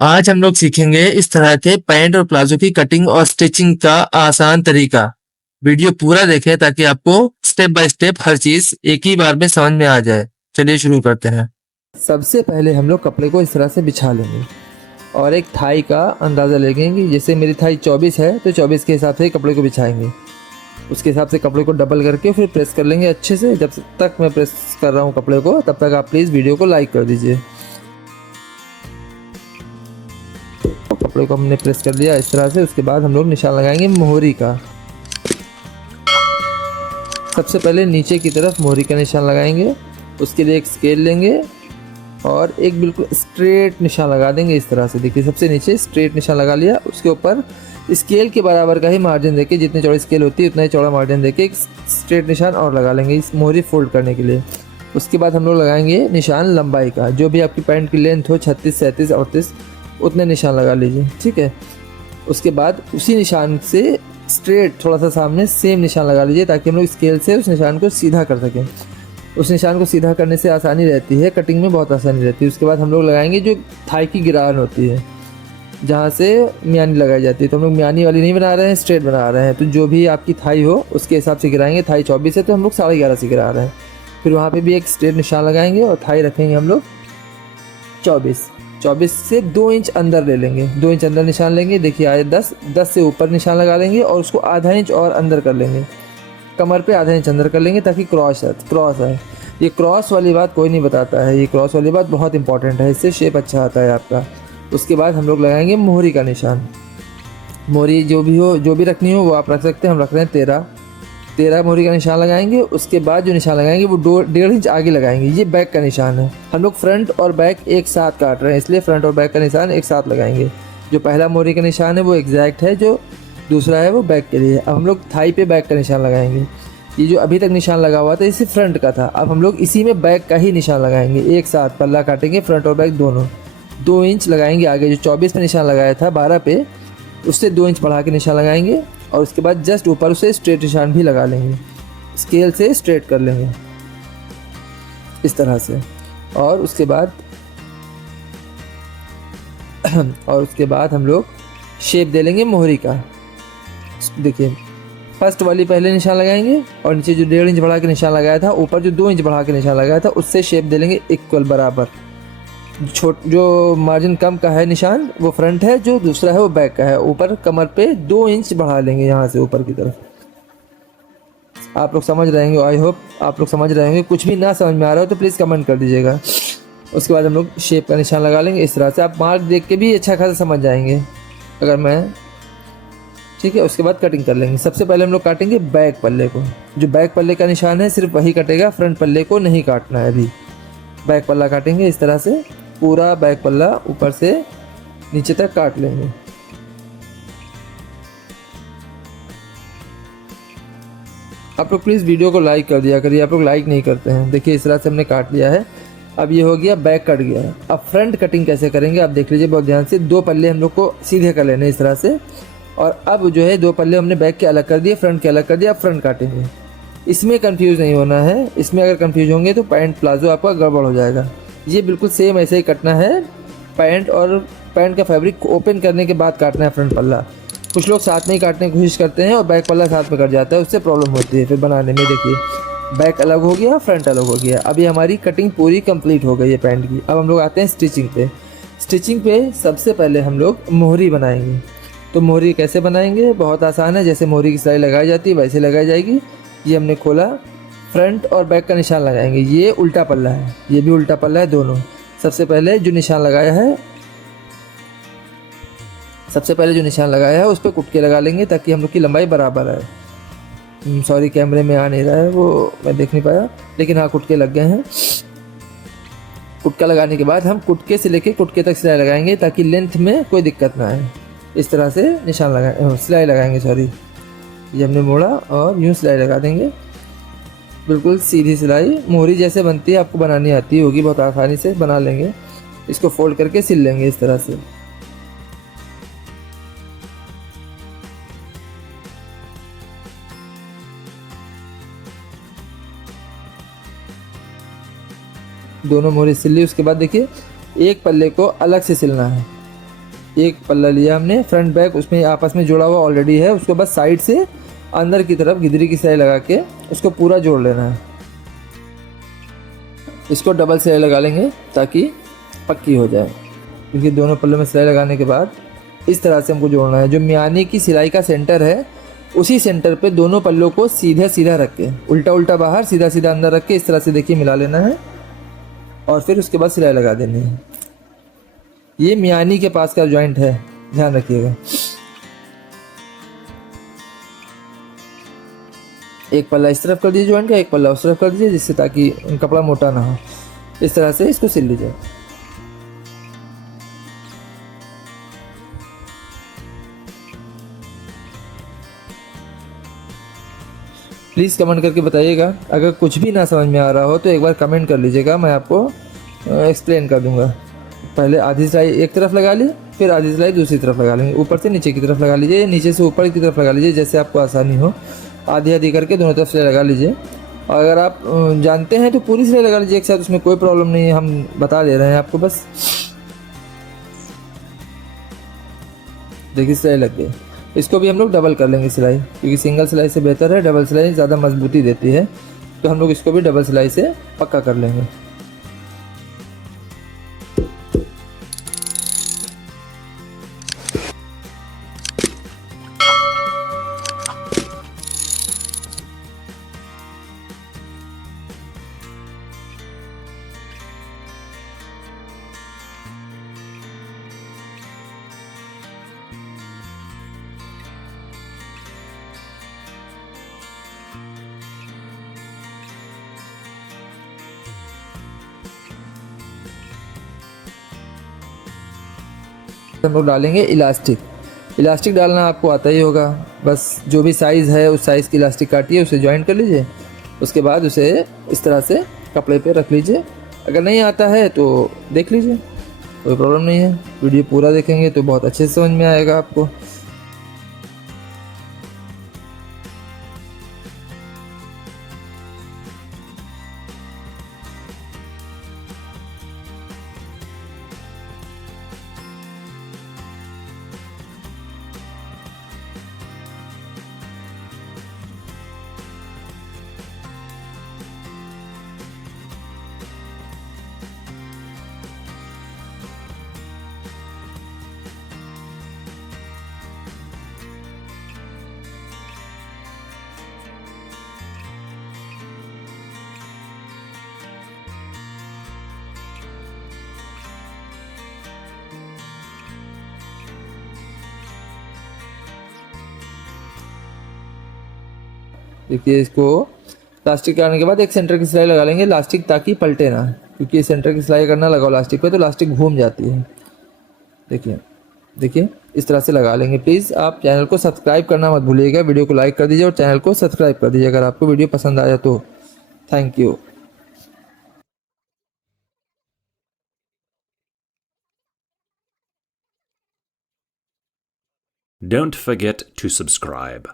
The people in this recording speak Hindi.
आज हम लोग सीखेंगे इस तरह के पैंट और प्लाजो की कटिंग और स्टिचिंग का आसान तरीका। वीडियो पूरा देखें ताकि आपको स्टेप बाय स्टेप हर चीज एक ही बार में समझ में आ जाए। चलिए शुरू करते हैं। सबसे पहले हम लोग कपड़े को इस तरह से बिछा लेंगे और एक थाई का अंदाज़ा लेंगे कि जैसे मेरी थाई 24 है तो 24 के हिसाब से कपड़े को बिछाएंगे। उसके हिसाब से कपड़े को डबल करके फिर प्रेस कर लेंगे अच्छे से। जब तक मैं प्रेस कर रहा हूँ कपड़े को तब तक आप प्लीज़ वीडियो को लाइक कर दीजिए। कपड़े को हमने प्रेस कर लिया इस तरह से। उसके बाद हम लोग निशान लगाएंगे मोहरी का। सबसे पहले नीचे की तरफ मोहरी का निशान लगाएंगे। उसके लिए एक स्केल लेंगे और एक बिल्कुल स्ट्रेट निशान लगा देंगे इस तरह से। देखिए सबसे नीचे स्ट्रेट निशान लगा लिया। उसके ऊपर स्केल के बराबर का ही मार्जिन देके, जितनी चौड़ी स्केल होती है उतना ही चौड़ा मार्जिन देके एक स्ट्रेट निशान और लगा लेंगे इस मोहरी फोल्ड करने के लिए। उसके बाद हम लोग लगाएंगे निशान लंबाई का। जो भी आपकी पैंट की लेंथ हो 36, 37, 38 उतने निशान लगा लीजिए, ठीक है। उसके बाद उसी निशान से स्ट्रेट थोड़ा सा सामने सेम निशान लगा लीजिए ताकि हम लोग स्केल से उस निशान को सीधा कर सकें। उस निशान को सीधा करने से आसानी रहती है, कटिंग में बहुत आसानी रहती है। उसके बाद हम लोग लगाएंगे जो थाई की गिरान होती है, जहाँ से मियानी लगाई जाती है। तो हम लोग मियानी वाली नहीं बना रहे हैं, स्ट्रेट बना रहे हैं। तो जो भी आपकी थाई हो उसके हिसाब से गिराएंगे। थाई 24 है तो हम लोग 11.5 से गिरा रहे हैं। फिर वहाँ पे भी एक स्ट्रेट निशान लगाएंगे और थाई रखेंगे हम लोग 24 से 2 इंच अंदर ले लेंगे। 2 इंच अंदर निशान लेंगे। देखिए आए 10 से ऊपर निशान लगा लेंगे और उसको आधा इंच और अंदर कर लेंगे। कमर पे आधा इंच अंदर कर लेंगे ताकि क्रॉस आए। ये क्रॉस वाली बात कोई नहीं बताता है, ये क्रॉस वाली बात बहुत इंपॉर्टेंट है, इससे शेप अच्छा आता है आपका। उसके बाद हम लोग लगाएंगे मोहरी का निशान। मोहरी जो भी हो, जो भी रखनी हो वो आप रख सकते हैं। हम रख रहे हैं 13 मोहरी का निशान लगाएंगे। उसके बाद जो निशान लगाएंगे वो 1.5 इंच आगे लगाएंगे। ये बैक का निशान है। हम लोग फ्रंट और बैक एक साथ काट रहे हैं, इसलिए फ्रंट और बैक का निशान एक साथ लगाएंगे। जो पहला मोहरी का निशान है वो एग्जैक्ट है, जो दूसरा है वो बैक के लिए। अब हम लोग थाई पे बैक का निशान लगाएंगे। ये जो अभी तक निशान लगा हुआ था इसे फ्रंट का था, अब हम लोग इसी में बैक का ही निशान लगाएंगे। एक साथ पल्ला काटेंगे, फ्रंट और बैक दोनों। 2 इंच लगाएंगे आगे। जो 24 पे निशान लगाया था 12 पे, उससे 2 इंच बढ़ा के निशान लगाएंगे और उसके बाद जस्ट ऊपर उसे स्ट्रेट निशान भी लगा लेंगे। स्केल से स्ट्रेट कर लेंगे इस तरह से। और उसके बाद हम लोग शेप दे लेंगे मोहरी का। देखिए फर्स्ट वाली पहले निशान लगाएंगे और नीचे जो 1.5 इंच बढ़ा के निशान लगाया था, ऊपर जो 2 इंच बढ़ा के निशान लगाया था, उससे शेप दे लेंगे इक्वल बराबर। जो मार्जिन कम का है निशान वो फ्रंट है, जो दूसरा है वो बैक का है। ऊपर कमर पे 2 इंच बढ़ा लेंगे यहाँ से ऊपर की तरफ। आप लोग समझ रहे होंगे, आई होप आप लोग समझ रहे होंगे। कुछ भी ना समझ में आ रहा हो तो प्लीज़ कमेंट कर दीजिएगा। उसके बाद हम लोग शेप का निशान लगा लेंगे इस तरह से। आप मार्क देख के भी अच्छा खासा समझ जाएंगे अगर मैं, ठीक है। उसके बाद कटिंग कर लेंगे। सबसे पहले हम लोग काटेंगे बैक पल्ले को। जो बैक पल्ले का निशान है सिर्फ वही कटेगा, फ्रंट पल्ले को नहीं काटना है अभी। बैक पल्ला काटेंगे इस तरह से। पूरा बैक पल्ला ऊपर से नीचे तक काट लेंगे। आप लोग प्लीज़ वीडियो को लाइक कर दिया करिए, आप लोग लाइक नहीं करते हैं। देखिए इस तरह से हमने काट लिया है। अब ये हो गया, बैक कट गया है। अब फ्रंट कटिंग कैसे करेंगे आप देख लीजिए बहुत ध्यान से। 2 पल्ले हम लोग को सीधे कर लेने इस तरह से। और अब जो है 2 पल्ले हमने बैक के अलग कर दिए, फ्रंट के अलग कर दिया। अब फ्रंट काटेंगे। इसमें कंफ्यूज नहीं होना है। इसमें अगर कंफ्यूज होंगे तो पैंट प्लाजो आपका गड़बड़ हो जाएगा। ये बिल्कुल सेम ऐसे ही कटना है। पैंट का फैब्रिक ओपन करने के बाद काटना है फ्रंट पल्ला। कुछ लोग साथ में ही काटने की कोशिश करते हैं और बैक पल्ला साथ में कट जाता है, उससे प्रॉब्लम होती है फिर बनाने में। देखिए बैक अलग हो गया, फ्रंट अलग हो गया। अभी हमारी कटिंग पूरी कंप्लीट हो गई है पैंट की। अब हम लोग आते हैं स्टिचिंग पे। स्टिचिंग पे सबसे पहले हम लोग मोहरी बनाएंगे। तो मोहरी कैसे बनाएंगे, बहुत आसान है। जैसे मोहरी की सिलाई लगाई जाती है वैसे लगाई जाएगी। ये हमने खोला, फ्रंट और बैक का निशान लगाएंगे। ये उल्टा पल्ला है, ये भी उल्टा पल्ला है, दोनों। सबसे पहले जो निशान लगाया है उस पर कुटके लगा लेंगे ताकि हम लोग की लंबाई बराबर आए। सॉरी कैमरे में आ नहीं रहा है वो, मैं देख नहीं पाया, लेकिन हाँ कुटके लग गए हैं। कुटका लगाने के बाद हम कुटके से लेके कुटके तक सिलाई लगाएंगे ताकि लेंथ में कोई दिक्कत ना आए। इस तरह से सिलाई लगाएंगे, सॉरी। ये हमने मोड़ा और यूँ सिलाई लगा देंगे, बिल्कुल सीधी सिलाई। मोहरी जैसे बनती है आपको बनानी आती होगी, बहुत आसानी से बना लेंगे। इसको फोल्ड करके सिल लेंगे इस तरह से। दोनों मोहरी सिल ली। उसके बाद देखिए एक पल्ले को अलग से सिलना है। एक पल्ला लिया हमने फ्रंट बैक, उसमें आपस में जुड़ा हुआ ऑलरेडी है, उसको बस साइड से अंदर की तरफ गिदरी की सिलाई लगा के उसको पूरा जोड़ लेना है। इसको डबल सिलाई लगा लेंगे ताकि पक्की हो जाए, क्योंकि दोनों पल्लों में सिलाई लगाने के बाद इस तरह से हमको जोड़ना है। जो मियानी की सिलाई का सेंटर है उसी सेंटर पे दोनों पल्लों को सीधा सीधा रख के, उल्टा उल्टा बाहर सीधा सीधा अंदर रख के इस तरह से देखिए मिला लेना है और फिर उसके बाद सिलाई लगा देनी है। ये मियानी के पास का जॉइंट है, ध्यान रखिएगा। एक पल्ला इस तरफ कर दीजिए जॉइंट का, एक पल्ला उस तरफ कर दीजिए, जिससे ताकि कपड़ा मोटा ना हो। इस तरह से इसको सिल लीजिए। प्लीज़ कमेंट करके बताइएगा, अगर कुछ भी ना समझ में आ रहा हो तो एक बार कमेंट कर लीजिएगा, मैं आपको एक्सप्लेन कर दूंगा। पहले आधी सिलाई एक तरफ लगा ली, फिर आधी सिलाई दूसरी तरफ लगा लेंगे। ऊपर से नीचे की तरफ लगा लीजिए, नीचे से ऊपर की तरफ लगा लीजिए, जैसे आपको आसानी हो। आधी आधी करके दोनों तरफ सिलाई लगा लीजिए। और अगर आप जानते हैं तो पूरी सिलाई लगा लीजिए एक साथ, उसमें कोई प्रॉब्लम नहीं है, हम बता दे रहे हैं आपको बस। देखिए सिलाई लग गई। इसको भी हम लोग डबल कर लेंगे सिलाई, क्योंकि सिंगल सिलाई से बेहतर है, डबल सिलाई ज़्यादा मजबूती देती है, तो हम लोग इसको भी डबल सिलाई से पक्का कर लेंगे। हम लोग डालेंगे इलास्टिक। इलास्टिक डालना आपको आता ही होगा, बस जो भी साइज़ है उस साइज़ की इलास्टिक काटिए, उसे जॉइंट कर लीजिए, उसके बाद उसे इस तरह से कपड़े पे रख लीजिए। अगर नहीं आता है तो देख लीजिए, कोई प्रॉब्लम नहीं है। वीडियो पूरा देखेंगे तो बहुत अच्छे से समझ में आएगा आपको। देखिए इसको लास्टिक लगाने के बाद एक सेंटर की सिलाई लगा लेंगे लास्टिक, ताकि पलटे ना, क्योंकि सेंटर की सिलाई करना लगाओ लास्टिक पे तो लास्टिक घूम जाती है। देखिए देखिए इस तरह से लगा लेंगे। प्लीज़ आप चैनल को सब्सक्राइब करना मत भूलिएगा, वीडियो को लाइक कर दीजिए और चैनल को सब्सक्राइब कर दीजिए अगर आपको वीडियो पसंद आया तो। Thank you. Don't forget to subscribe.